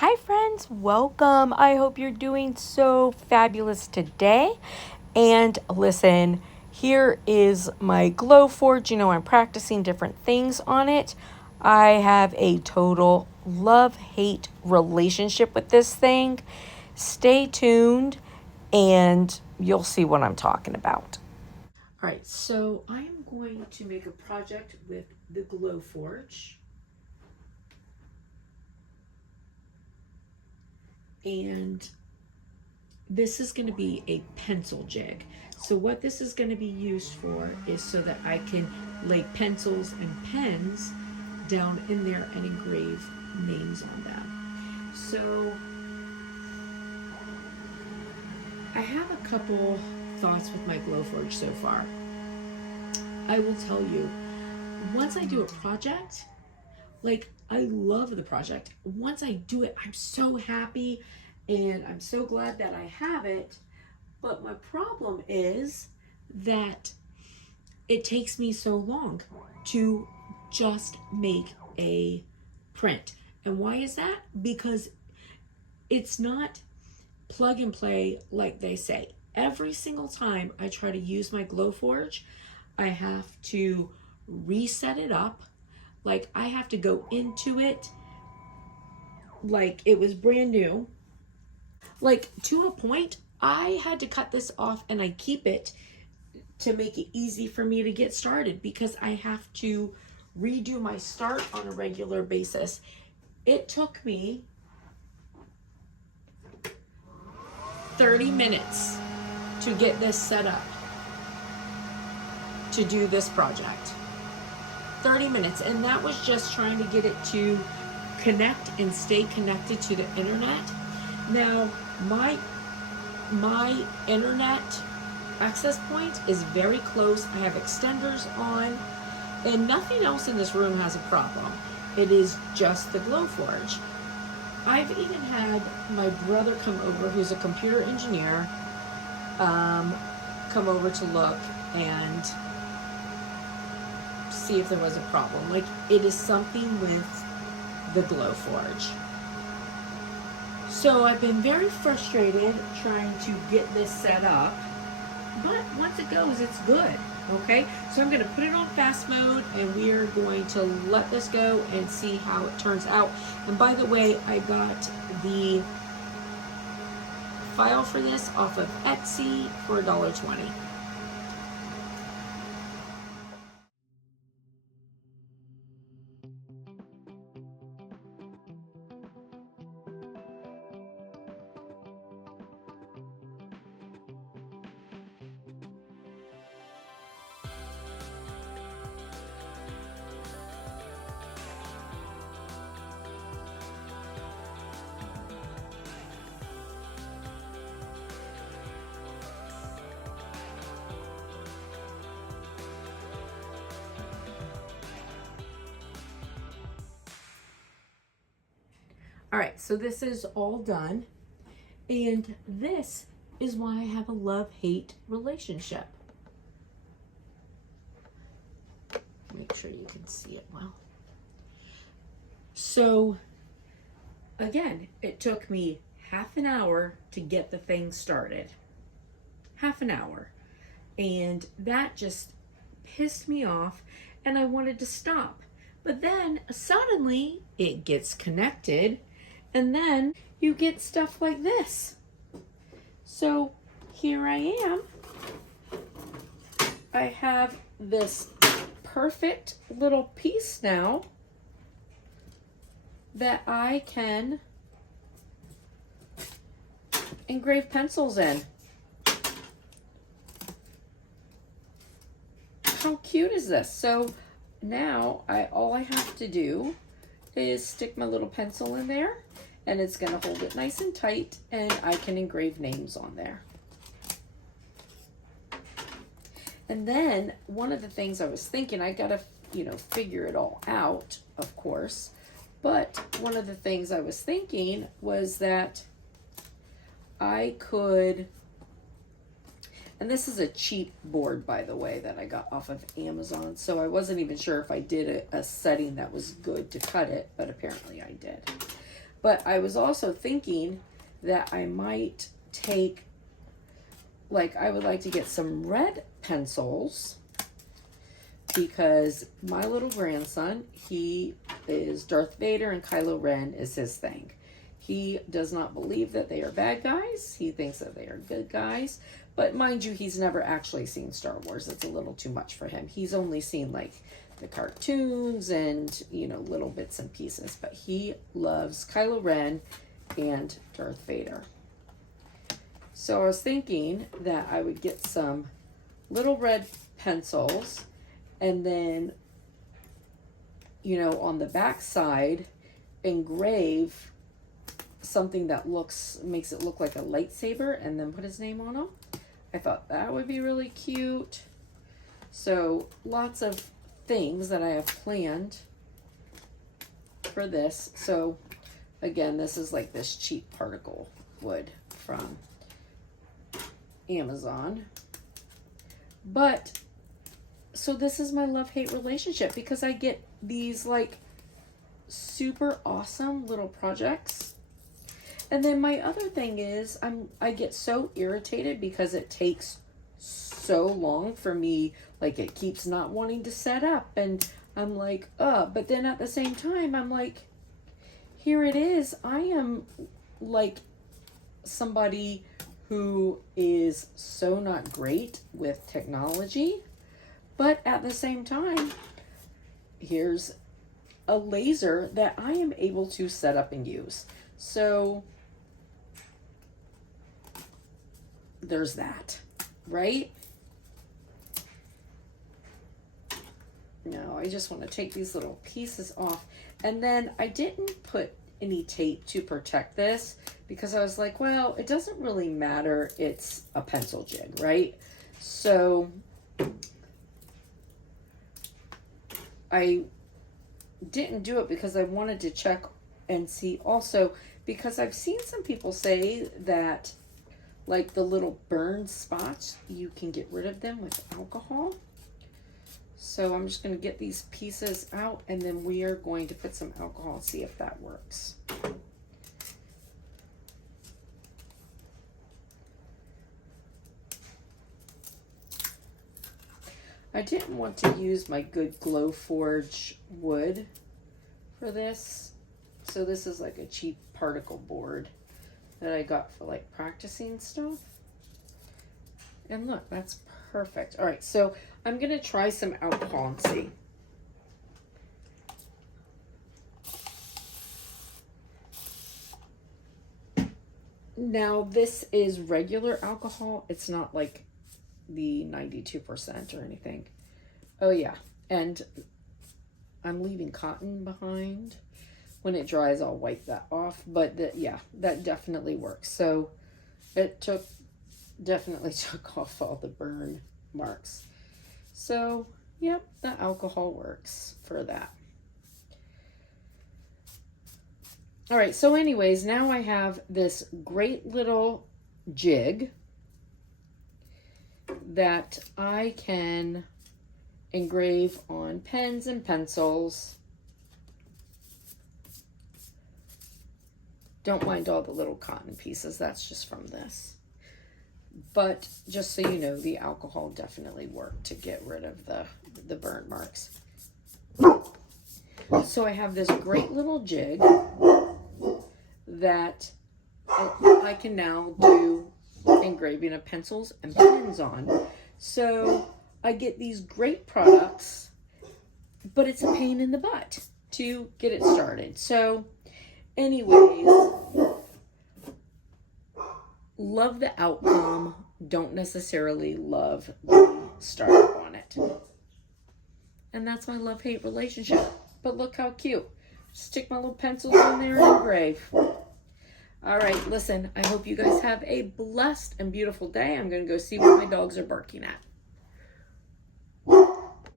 Hi friends, welcome. I hope you're doing so fabulous today. And listen, here is my Glowforge. I'm practicing different things on it. I have a total love-hate relationship with this thing. Stay tuned and you'll see what I'm talking about. All right, so I am going to make a project with the Glowforge. And this is going to be a pencil jig. So what this is going to be used for is so that I can lay pencils and pens down in there and engrave names on them. So I have a couple thoughts with my Glowforge so far. I will tell you, once I do a project, I love the project. Once I do it, I'm so happy and I'm so glad that I have it. But my problem is that it takes me so long to just make a print. And why is that? Because it's not plug and play like they say. Every single time I try to use my Glowforge, I have to reset it up. I have to go into it like it was brand new. To a point, I had to cut this off and I keep it to make it easy for me to get started because I have to redo my start on a regular basis. It took me 30 minutes to get this set up to do this project. 30 minutes, and that was just trying to get it to connect and stay connected to the internet. Now, my internet access point is very close. I have extenders on, and nothing else in this room has a problem. It is just the Glowforge. I've even had my brother come over, who's a computer engineer, come over to look and see if there was a problem. It is something with the Glowforge. So I've been very frustrated trying to get this set up, but once it goes, it's good. Okay, so I'm going to put it on fast mode and we are going to let this go and see how it turns out. And by the way, I got the file for this off of Etsy for $1.20. All right, so this is all done. And this is why I have a love-hate relationship. Make sure you can see it well. So, again, it took me half an hour to get the thing started. Half an hour. And that just pissed me off, and I wanted to stop. But then, suddenly, it gets connected, and then you get stuff like this. So here I am. I have this perfect little piece now that I can engrave pencils in. How cute is this? So now all I have to do is stick my little pencil in there, and it's going to hold it nice and tight, and I can engrave names on there. And then one of the things I was thinking, I got to, figure it all out, of course. But one of the things I was thinking was that I could, and this is a cheap board, by the way, that I got off of Amazon. So I wasn't even sure if I did a setting that was good to cut it, but apparently I did. But I was also thinking that I might take, like, I would like to get some red pencils, because my little grandson, he is Darth Vader and Kylo Ren is his thing. He does not believe that they are bad guys. He thinks that they are good guys. But mind you, he's never actually seen Star Wars. It's a little too much for him. He's only seen like the cartoons and, you know, little bits and pieces. But he loves Kylo Ren and Darth Vader. So I was thinking that I would get some little red pencils, and then, you know, on the back side, engrave something that makes it look like a lightsaber, and then put his name on them. I thought that would be really cute. So lots of things that I have planned for this. So again, this is like this cheap particle wood from Amazon. But so this is my love-hate relationship, because I get these like super awesome little projects. And then my other thing is I get so irritated because it takes so long for me, like it keeps not wanting to set up, and I'm like, but then at the same time I'm like, here it is. I am like somebody who is so not great with technology, but at the same time, here's a laser that I am able to set up and use. So there's that, right? No, I just want to take these little pieces off. And then I didn't put any tape to protect this, because I was like, well, it doesn't really matter. It's a pencil jig, right? So I didn't do it because I wanted to check and see also, because I've seen some people say that like the little burn spots, you can get rid of them with alcohol. So I'm just going to get these pieces out, and then we are going to put some alcohol and see if that works. I didn't want to use my good Glowforge wood for this. So this is like a cheap particle board that I got for like practicing stuff. And look, that's perfect. All right, so I'm going to try some alcohol and see. Now, this is regular alcohol. It's not like the 92% or anything. Oh, yeah. And I'm leaving cotton behind. When it dries, I'll wipe that off. But yeah, that definitely works. So it definitely took off all the burn marks. So, yep, the alcohol works for that. All right, so anyways, now I have this great little jig that I can engrave on pens and pencils. Don't mind all the little cotton pieces, that's just from this. But just so you know, the alcohol definitely worked to get rid of the burn marks. So I have this great little jig that I can now do engraving of pencils and pens on. So I get these great products, but it's a pain in the butt to get it started. So anyways, love the outcome, don't necessarily love the startup on it. And that's my love-hate relationship. But look how cute. Stick my little pencils in there and engrave. All right, listen, I hope you guys have a blessed and beautiful day. I'm going to go see what my dogs are barking at.